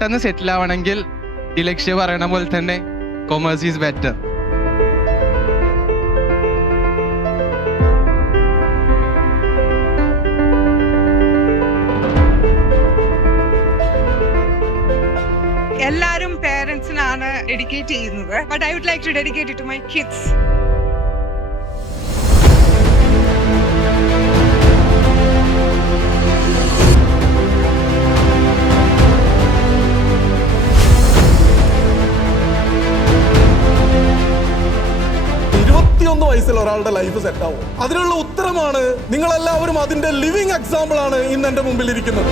പെട്ടെന്ന് സെറ്റിൽ ആവണമെങ്കിൽ ഈ ലക്ഷ്യം പറയണ പോലെ തന്നെ കൊമേഴ്സ് ഈസ് ബെറ്റർ. എല്ലാരും പേരൻസിനാണ് ഡെഡിക്കേറ്റ് ചെയ്യുന്നത്. But I would like to dedicate it to my kids. വയസ്സിൽ ഒരാളുടെ ലൈഫ് സെറ്റ് ആവും. അതിനുള്ള ഉത്തരമാണ് നിങ്ങളെല്ലാവരും. അതിന്റെ ലിവിങ് എക്സാമ്പിൾ ആണ് ഇന്ന് എന്റെ മുമ്പിൽ ഇരിക്കുന്നത്.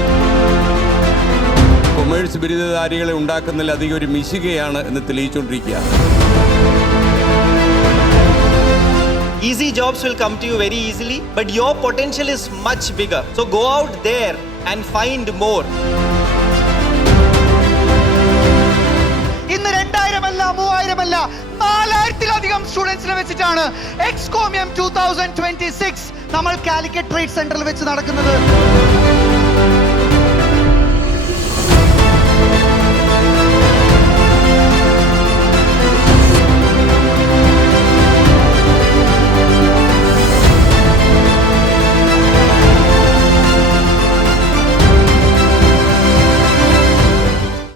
കൊമേഴ്സ് ബിരുദധാരികളെ ഉണ്ടാക്കുന്നതിൽ അധികം ഒരു മിശികയാണ് എന്ന് തെളിയിച്ചുകൊണ്ടിരിക്കുക. Easy jobs will come to you very easily, but your potential is much bigger. So go out there and find more. ഇന്ന് 2000 അല്ല 3000 അല്ല 4000-ലധികം സ്റ്റുഡൻസിനെ വെച്ചിട്ടാണ് എക്സ്കോമിയം 2026 നമ്മൾ കാലിക്കറ്റ് ട്രേഡ് സെന്ററിൽ വെച്ച് നടക്കുന്നത്.